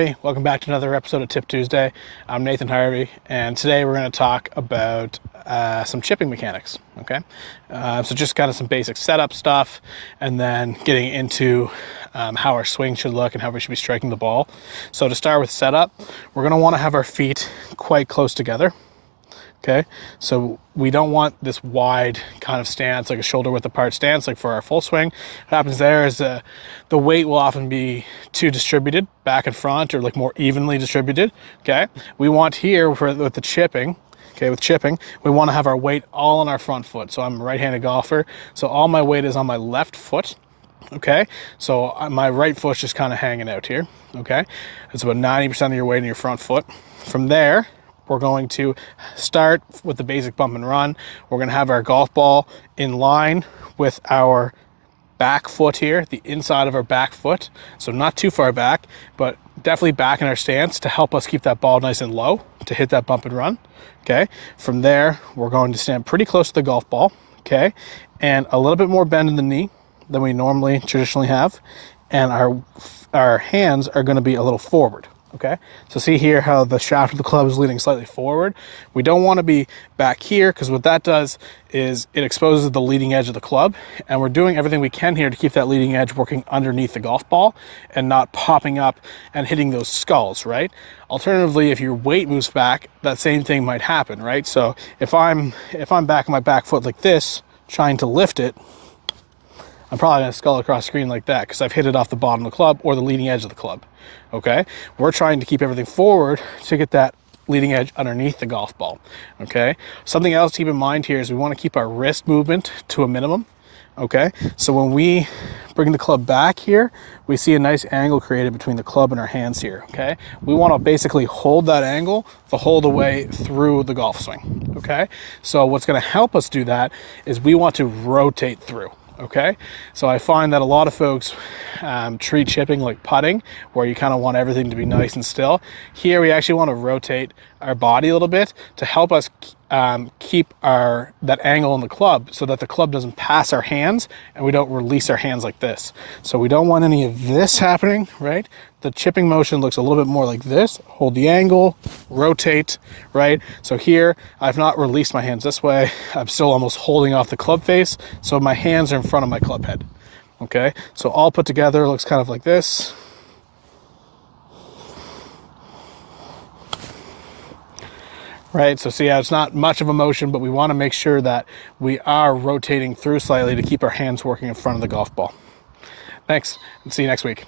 everybody. Welcome back to another episode of Tip Tuesday. I'm Nathan Harvey, and today we're going to talk about some chipping mechanics, okay? So just kind of some basic setup stuff, and then getting into how our swing should look and how we should be striking the ball. So to start with setup, we're going to want to have our feet quite close together. Okay, so we don't want this wide kind of stance, like a shoulder width apart stance, like for our full swing. What happens there is the weight will often be too distributed back and front, or like more evenly distributed. Okay, we want here with the chipping. Okay, with chipping, we want to have our weight all on our front foot. So I'm a right-handed golfer, so all my weight is on my left foot. Okay, so my right foot's just kind of hanging out here. Okay, it's about 90% of your weight in your front foot. From there, we're going to start with the basic bump and run. We're going to have our golf ball in line with our back foot here, the inside of our back foot. So not too far back, but definitely back in our stance to help us keep that ball nice and low to hit that bump and run. Okay, from there, we're going to stand pretty close to the golf ball. Okay, and a little bit more bend in the knee than we normally traditionally have. And our hands are going to be a little forward. Okay, so see here how the shaft of the club is leaning slightly forward. We don't want to be back here, because what that does is it exposes the leading edge of the club, and we're doing everything we can here to keep that leading edge working underneath the golf ball and not popping up and hitting those skulls, right? Alternatively, if your weight moves back, that same thing might happen, right? So if I'm back on my back foot like this, trying to lift it, I'm probably going to skull across the screen like that because I've hit it off the bottom of the club or the leading edge of the club. Okay, we're trying to keep everything forward to get that leading edge underneath the golf ball. Okay, something else to keep in mind here is we want to keep our wrist movement to a minimum. Okay, so when we bring the club back here, we see a nice angle created between the club and our hands here. Okay, we want to basically hold that angle the whole way through the golf swing. Okay, so what's going to help us do that is we want to rotate through. Okay, so I find that a lot of folks treat chipping like putting, where you kind of want everything to be nice and still. Here we actually want to rotate our body a little bit to help us keep that angle in the club so that the club doesn't pass our hands and we don't release our hands like this. So we don't want any of this happening, right? The chipping motion looks a little bit more like this. Hold the angle, rotate, right? So here, I've not released my hands this way. I'm still almost holding off the club face, so my hands are in front of my club head. Okay, so all put together looks kind of like this. Right, so see how it's not much of a motion, but we want to make sure that we are rotating through slightly to keep our hands working in front of the golf ball. Thanks, and see you next week.